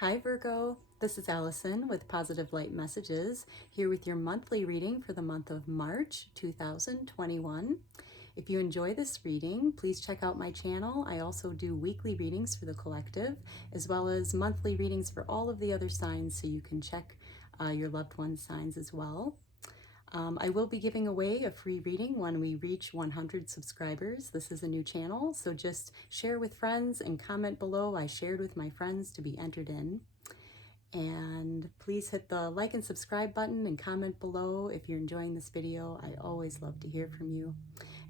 Hi Virgo, this is Allison with Positive Light Messages, here with your monthly reading for the month of March 2021. If you enjoy this reading, please check out my channel. I also do weekly readings for the collective, as well as monthly readings for all of the other signs, so you can check your loved one's signs as well. I will be giving away a free reading when we reach 100 subscribers. This is a new channel, so just share with friends and comment below. I shared with my friends to be entered in. And please hit the like and subscribe button and comment below if you're enjoying this video. I always love to hear from you.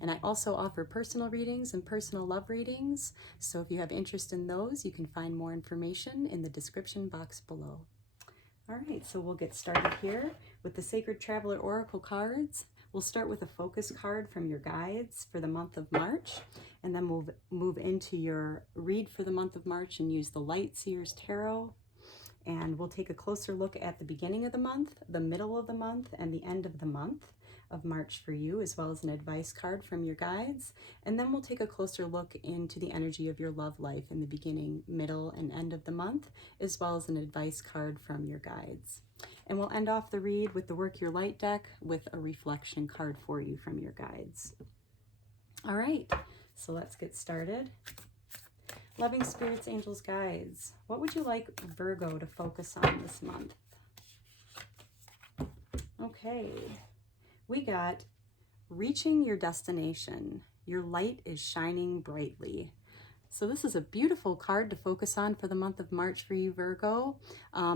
And I also offer personal readings and personal love readings. So if you have interest in those, you can find more information in the description box below. All right, so we'll get started here with the Sacred Traveler Oracle cards. We'll start with a focus card from your guides for the month of March, and then we'll move into your read for the month of March and use the Light Seers Tarot. And we'll take a closer look at the beginning of the month, the middle of the month, and the end of the month of March for you, as well as an advice card from your guides. And then we'll take a closer look into the energy of your love life in the beginning, middle, and end of the month, as well as an advice card from your guides. And we'll end off the read with the Work Your Light deck with a reflection card for you from your guides. All right, so let's get started. Loving spirits, angels, guides, what would you like Virgo to focus on this month? Okay, we got reaching your destination. Your light is shining brightly. So this is a beautiful card to focus on for the month of March for you, Virgo.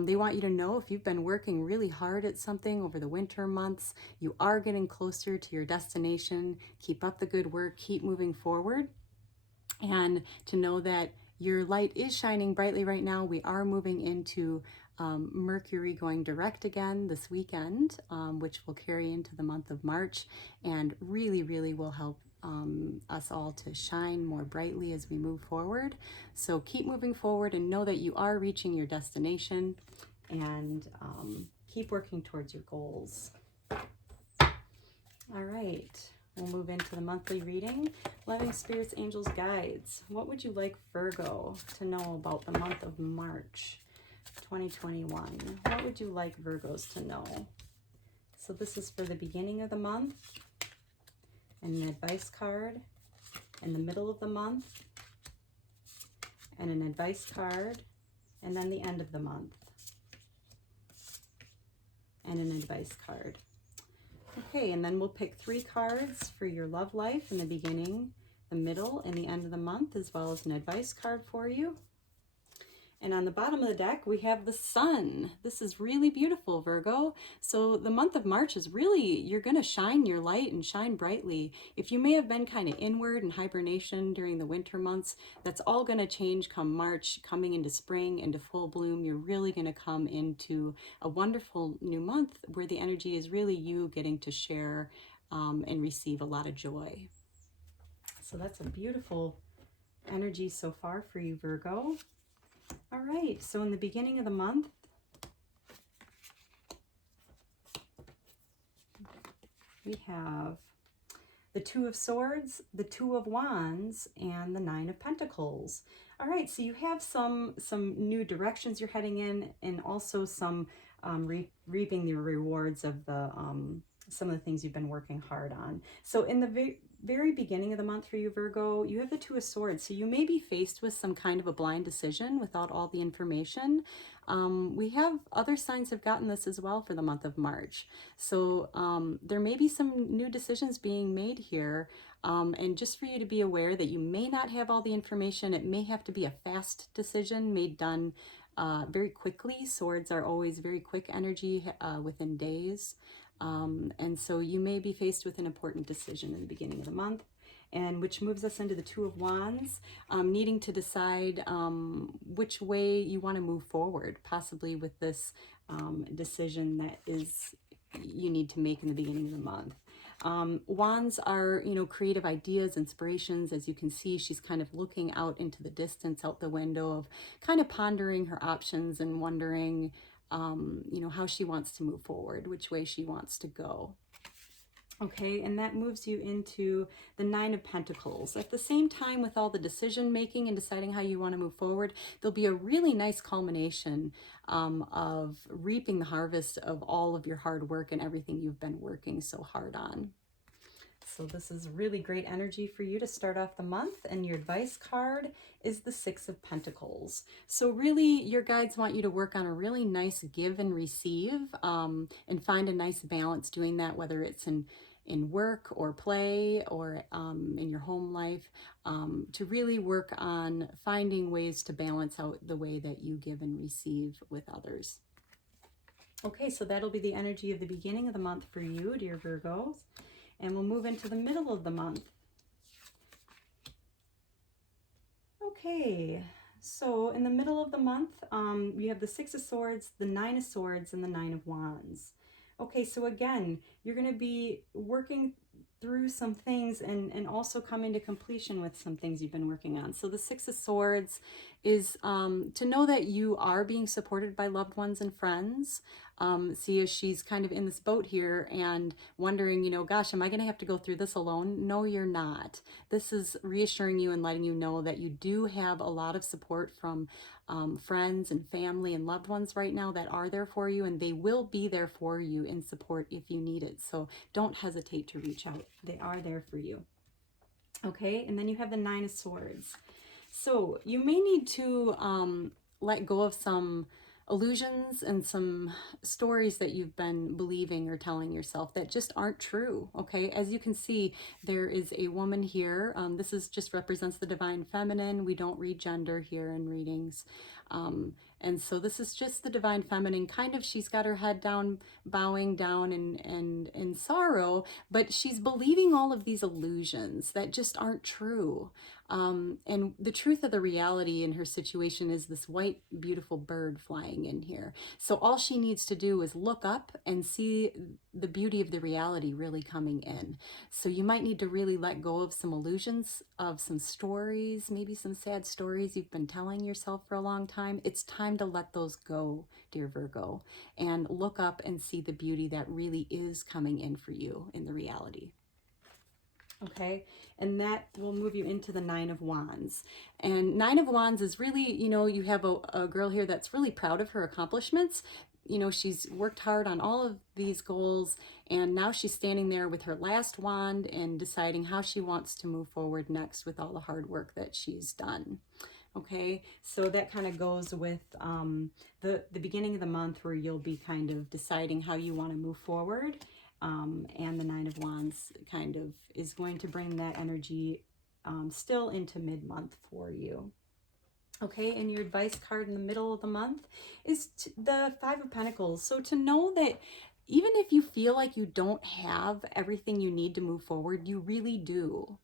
They want you to know if you've been working really hard at something over the winter months, you are getting closer to your destination. Keep up the good work, keep moving forward. And to know that your light is shining brightly right now. We are moving into Mercury going direct again this weekend, which will carry into the month of March and really, really will help us all to shine more brightly as we move forward. So keep moving forward and know that you are reaching your destination, and keep working towards your goals. All right. We'll move into the monthly reading. Loving spirits, angels, guides. What would you like Virgo to know about the month of March 2021? What would you like Virgos to know? So this is for the beginning of the month, and an advice card, in the middle of the month, and an advice card, and then the end of the month, and an advice card. Okay, and then we'll pick 3 cards for your love life in the beginning, the middle, and the end of the month, as well as an advice card for you. And on the bottom of the deck, we have the sun. This is really beautiful, Virgo. So the month of March is really, you're going to shine your light and shine brightly. If you may have been kind of inward in hibernation during the winter months, that's all going to change come March, coming into spring, into full bloom. You're really going to come into a wonderful new month where the energy is really you getting to share and receive a lot of joy. So that's a beautiful energy so far for you, Virgo. All right, so in the beginning of the month, we have the 2 of Swords, the 2 of Wands, and the 9 of Pentacles. All right, so you have some new directions you're heading in, and also some reaping the rewards of the some of the things you've been working hard on. So in the very beginning of the month for you, Virgo, you have the 2 of Swords. So you may be faced with some kind of a blind decision without all the information. We have other signs have gotten this as well for the month of March. So there may be some new decisions being made here. And just for you to be aware that you may not have all the information. It may have to be a fast decision done very quickly. Swords are always very quick energy within days. And so you may be faced with an important decision in the beginning of the month, and which moves us into the 2 of Wands, needing to decide which way you want to move forward, possibly with this decision that you need to make in the beginning of the month. Wands are, creative ideas, inspirations. As you can see, she's kind of looking out into the distance, out the window, of kind of pondering her options and wondering how she wants to move forward, which way she wants to go. Okay, and that moves you into the Nine of Pentacles. At the same time, with all the decision making and deciding how you want to move forward, there'll be a really nice culmination of reaping the harvest of all of your hard work and everything you've been working so hard on. So this is really great energy for you to start off the month, and your advice card is the Six of Pentacles. So really, your guides want you to work on a really nice give and receive, and find a nice balance doing that, whether it's in work or play or in your home life, to really work on finding ways to balance out the way that you give and receive with others. Okay, so that'll be the energy of the beginning of the month for you, dear Virgos. And we'll move into the middle of the month. Okay, so in the middle of the month, you have the Six of Swords, the Nine of Swords, and the Nine of Wands. Okay, so again, you're going to be working through some things and also come into completion with some things you've been working on. So the Six of Swords is to know that you are being supported by loved ones and friends. See, as she's kind of in this boat here and wondering, gosh, am I going to have to go through this alone? No, you're not. This is reassuring you and letting you know that you do have a lot of support from friends and family and loved ones right now that are there for you, and they will be there for you in support if you need it. So don't hesitate to reach out. They are there for you. Okay, and then you have the Nine of Swords. So you may need to let go of some illusions and some stories that you've been believing or telling yourself that just aren't true. Okay, as you can see, there is a woman here. This is just represents the divine feminine. We don't read gender here in readings. And so this is just the divine feminine, kind of, she's got her head down, bowing down and in sorrow, but she's believing all of these illusions that just aren't true. And the truth of the reality in her situation is this white, beautiful bird flying in here. So all she needs to do is look up and see the beauty of the reality really coming in. So you might need to really let go of some illusions, of some stories, maybe some sad stories you've been telling yourself for a long time. It's time to let those go, dear Virgo, and look up and see the beauty that really is coming in for you in the reality. Okay, and that will move you into the Nine of Wands. And Nine of Wands is really, you have a girl here that's really proud of her accomplishments. She's worked hard on all of these goals, and now she's standing there with her last wand and deciding how she wants to move forward next with all the hard work that she's done. Okay, so that kind of goes with the beginning of the month, where you'll be kind of deciding how you want to move forward. And the Nine of Wands kind of is going to bring that energy still into mid-month for you. Okay, and your advice card in the middle of the month is the Five of Pentacles. So to know that even if you feel like you don't have everything you need to move forward, you really do.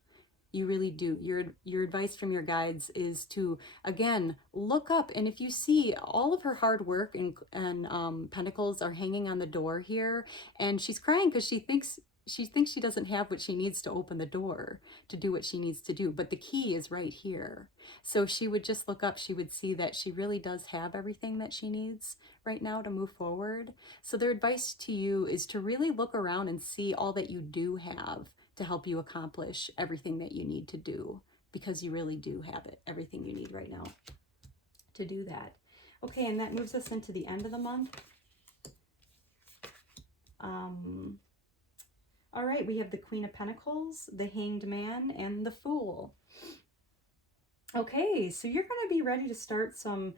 You really do. Your advice from your guides is to, again, look up, and if you see all of her hard work and pentacles are hanging on the door here, and she's crying because she thinks she doesn't have what she needs to open the door to do what she needs to do, but the key is right here. So if she would just look up, she would see that she really does have everything that she needs right now to move forward. So their advice to you is to really look around and see all that you do have to help you accomplish everything that you need to do, because you really do have it, everything you need right now to do that. Okay, and that moves us into the end of the month. All right, we have the Queen of Pentacles, the Hanged Man, and the Fool. Okay, so you're going to be ready to start some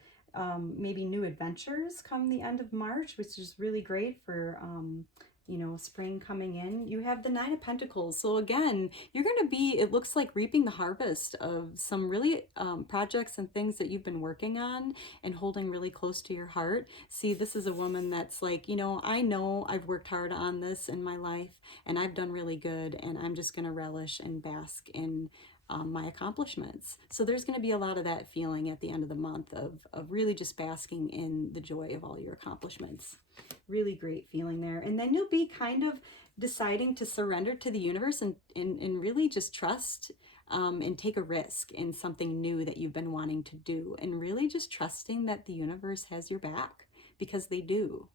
maybe new adventures come the end of March, which is really great for spring coming in. You have the Nine of Pentacles. So again, you're going to be, it looks like, reaping the harvest of some really projects and things that you've been working on and holding really close to your heart. See, this is a woman that's like, I know I've worked hard on this in my life and I've done really good, and I'm just going to relish and bask in my accomplishments. So there's going to be a lot of that feeling at the end of the month of really just basking in the joy of all your accomplishments. Really great feeling there. And then you'll be kind of deciding to surrender to the universe and really just trust and take a risk in something new that you've been wanting to do, and really just trusting that the universe has your back, because they do.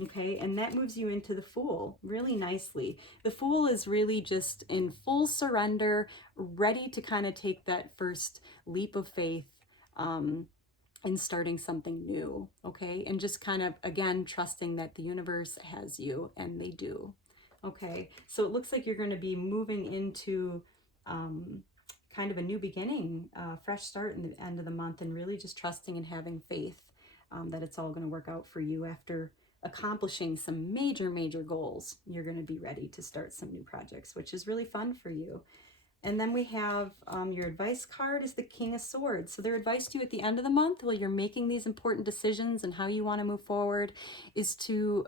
Okay, and that moves you into the Fool really nicely. The Fool is really just in full surrender, ready to kind of take that first leap of faith in starting something new, okay? And just kind of, again, trusting that the universe has you, and they do. Okay, so it looks like you're going to be moving into kind of a new beginning, fresh start in the end of the month, and really just trusting and having faith that it's all going to work out for you after accomplishing some major goals. You're going to be ready to start some new projects, which is really fun for you. And then we have your advice card is the King of Swords. So their advice to you at the end of the month while you're making these important decisions and how you want to move forward is to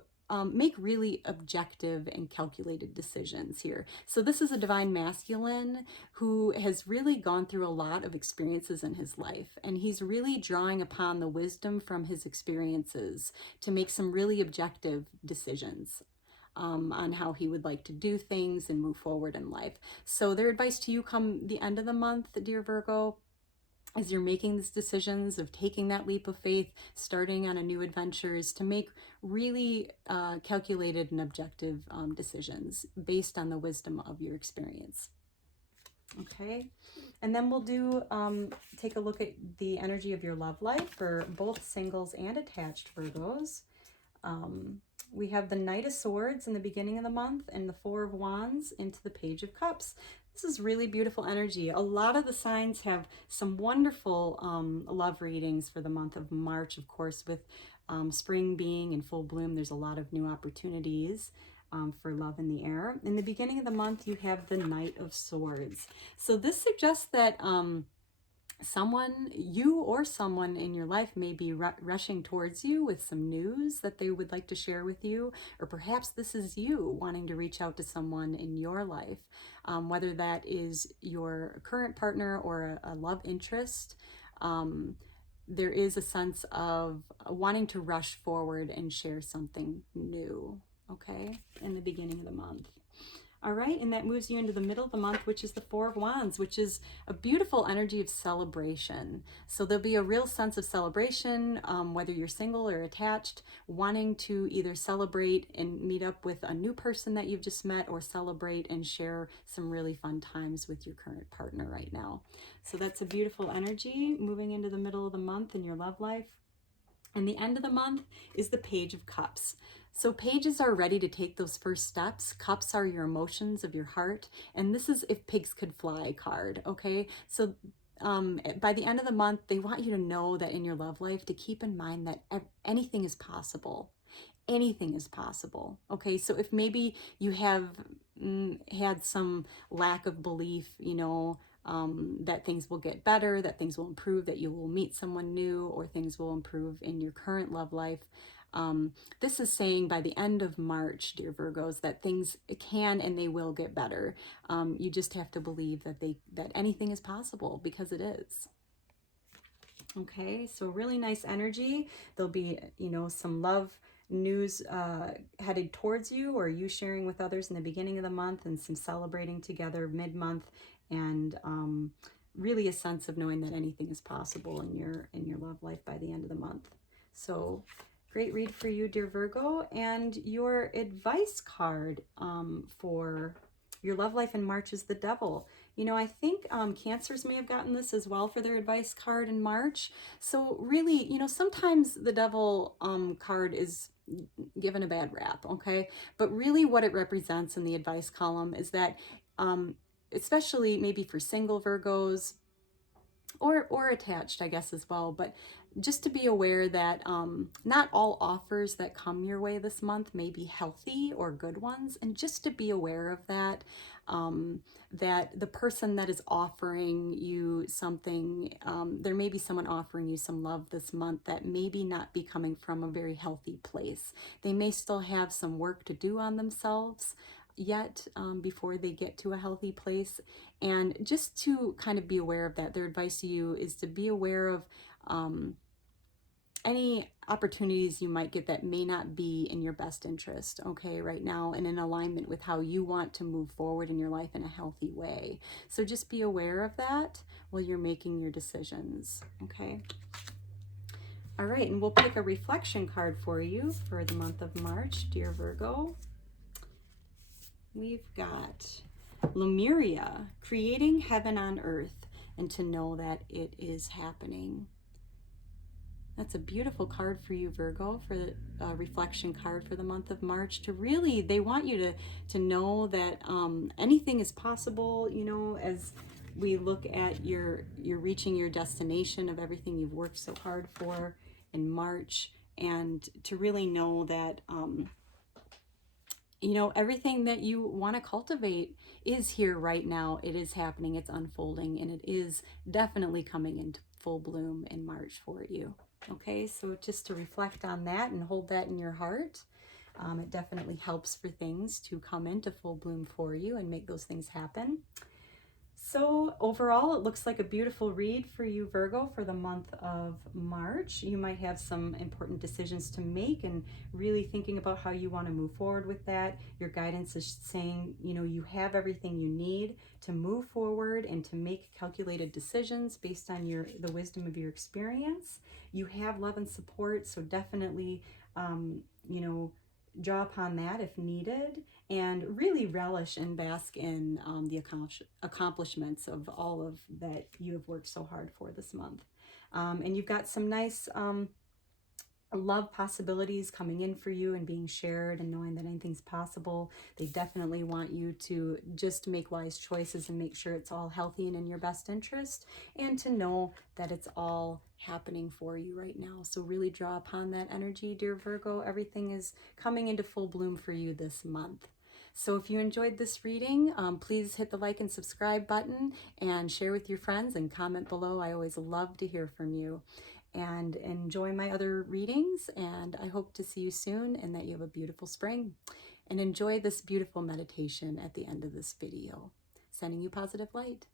make really objective and calculated decisions here. So this is a divine masculine who has really gone through a lot of experiences in his life, and he's really drawing upon the wisdom from his experiences to make some really objective decisions on how he would like to do things and move forward in life. So their advice to you come the end of the month, dear Virgo, as you're making these decisions of taking that leap of faith, starting on a new adventure, is to make really calculated and objective decisions based on the wisdom of your experience. Okay, and then we'll do take a look at the energy of your love life for both singles and attached Virgos. We have the Knight of Swords in the beginning of the month and the Four of Wands into the Page of Cups. This is really beautiful energy. A lot of the signs have some wonderful love readings for the month of March, of course, with spring being in full bloom. There's a lot of new opportunities for love in the air. In the beginning of the month, you have the Knight of Swords. So this suggests that you or someone in your life may be rushing towards you with some news that they would like to share with you, or perhaps this is you wanting to reach out to someone in your life, whether that is your current partner or a love interest. There is a sense of wanting to rush forward and share something new, okay, in the beginning of the month. All right, and that moves you into the middle of the month, which is the Four of Wands, which is a beautiful energy of celebration. So there'll be a real sense of celebration, whether you're single or attached, wanting to either celebrate and meet up with a new person that you've just met, or celebrate and share some really fun times with your current partner right now. So that's a beautiful energy moving into the middle of the month in your love life. And the end of the month is the Page of Cups. So pages are ready to take those first steps. Cups are your emotions of your heart. And this is If Pigs Could Fly card, okay? So by the end of the month, they want you to know that in your love life, to keep in mind that anything is possible. Anything is possible, okay? So if maybe you have had some lack of belief, that things will get better, that things will improve, that you will meet someone new, or things will improve in your current love life. This is saying by the end of March, dear Virgos, that things can and they will get better. You just have to believe that anything is possible, because it is. Okay, so really nice energy. There'll be, some love news headed towards you, or you sharing with others in the beginning of the month, and some celebrating together mid-month, and really a sense of knowing that anything is possible in your love life by the end of the month. So great read for you, dear Virgo. And your advice card for your love life in March is the Devil. I think Cancers may have gotten this as well for their advice card in March. So really, sometimes the Devil card is given a bad rap, okay? But really what it represents in the advice column is that, especially maybe for single Virgos, or attached, I guess, as well, but just to be aware that not all offers that come your way this month may be healthy or good ones, and just to be aware of that, that the person that is offering you something, there may be someone offering you some love this month that maybe not be coming from a very healthy place. They may still have some work to do on themselves yet before they get to a healthy place. And just to kind of be aware of that, their advice to you is to be aware of any opportunities you might get that may not be in your best interest, okay, right now, and in alignment with how you want to move forward in your life in a healthy way. So just be aware of that while you're making your decisions, okay? All right, and we'll pick a reflection card for you for the month of March, dear Virgo. We've got Lemuria, creating heaven on earth, and to know that it is happening. That's a beautiful card for you, Virgo, for the reflection card for the month of March. To really, they want you to know that anything is possible, you know, as we look at you're reaching your destination of everything you've worked so hard for in March, and to really know that, you know, everything that you want to cultivate is here right now. It is happening, it's unfolding, and it is definitely coming into full bloom in March for you. Okay, so just to reflect on that and hold that in your heart. It definitely helps for things to come into full bloom for you and make those things happen. So overall, it looks like a beautiful read for you, Virgo, for the month of March. You might have some important decisions to make and really thinking about how you want to move forward with that. Your guidance is saying, you know, you have everything you need to move forward and to make calculated decisions based on the wisdom of your experience. You have love and support, so definitely, you know, draw upon that if needed, and really relish and bask in the accomplishments of all of that you have worked so hard for this month. And you've got some nice love possibilities coming in for you and being shared and knowing that anything's possible. They definitely want you to just make wise choices and make sure it's all healthy and in your best interest, and to know that it's all happening for you right now. So really draw upon that energy, dear Virgo. Everything is coming into full bloom for you this month. So if you enjoyed this reading, please hit the like and subscribe button and share with your friends and comment below. I always love to hear from you. And enjoy my other readings, and I hope to see you soon and that you have a beautiful spring. And enjoy this beautiful meditation at the end of this video. Sending you positive light.